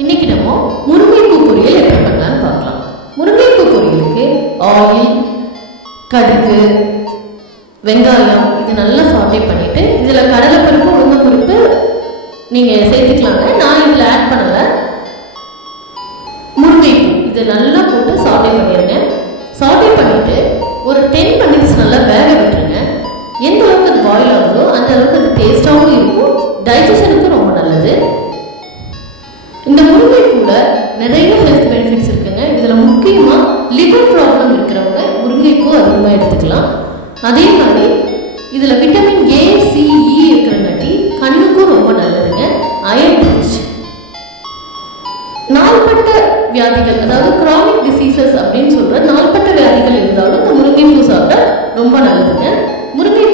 இன்னைக்கு நம்ம முருங்கைப்பூ பொரியல் எப்படி பண்ணலாம்னு பார்க்கலாம். முருங்கைப்பூ பொரியலுக்கு ஆயில், கடுகு, வெங்காயம் இது நல்லா சாட்டே பண்ணிட்டு இதில் கடலைப்பருப்பு, உளுந்தம்பருப்பு நீங்கள் சேர்த்துக்கலாங்க. நான் இதில் ஆட் பண்ணலை. முருங்கைப்பூ இது நல்லா போட்டு சாட்டே பண்ணிடுங்க. சாட்டே பண்ணிட்டு ஒரு 10 minutes நல்லா வேக விட்டுருங்க. எந்த அளவுக்கு அது பாயில் ஆகுதோ அந்த அளவுக்கு அது டேஸ்டாகவும் இருக்கும், டைஜஷனுக்கும் ரொம்ப நல்லது. இந்த முருங்கைப்பூல நிறைய ஹெல்த் பெனிஃபிட்ஸ் இருக்குங்க. இதில் முக்கியமாக லிவர் ப்ராப்ளம் இருக்கிறவங்க முருங்கைப்பூ அதிகமாக எடுத்துக்கலாம். அதே மாதிரி இதில் விட்டமின் A, C, E இருக்கிறங்காட்டி கண்ணுக்கும் ரொம்ப நல்லதுங்க. Iron rich. நாள்பட்ட வியாதிகள், அதாவது கிரானிக் டிசீசஸ் அப்படின்னு சொல்ற நாள்பட்ட வியாதிகள் இருந்தாலும் இந்த முருங்கைப்பூ சாப்பிட்டா ரொம்ப நல்லதுங்க. முருங்கைப்பூ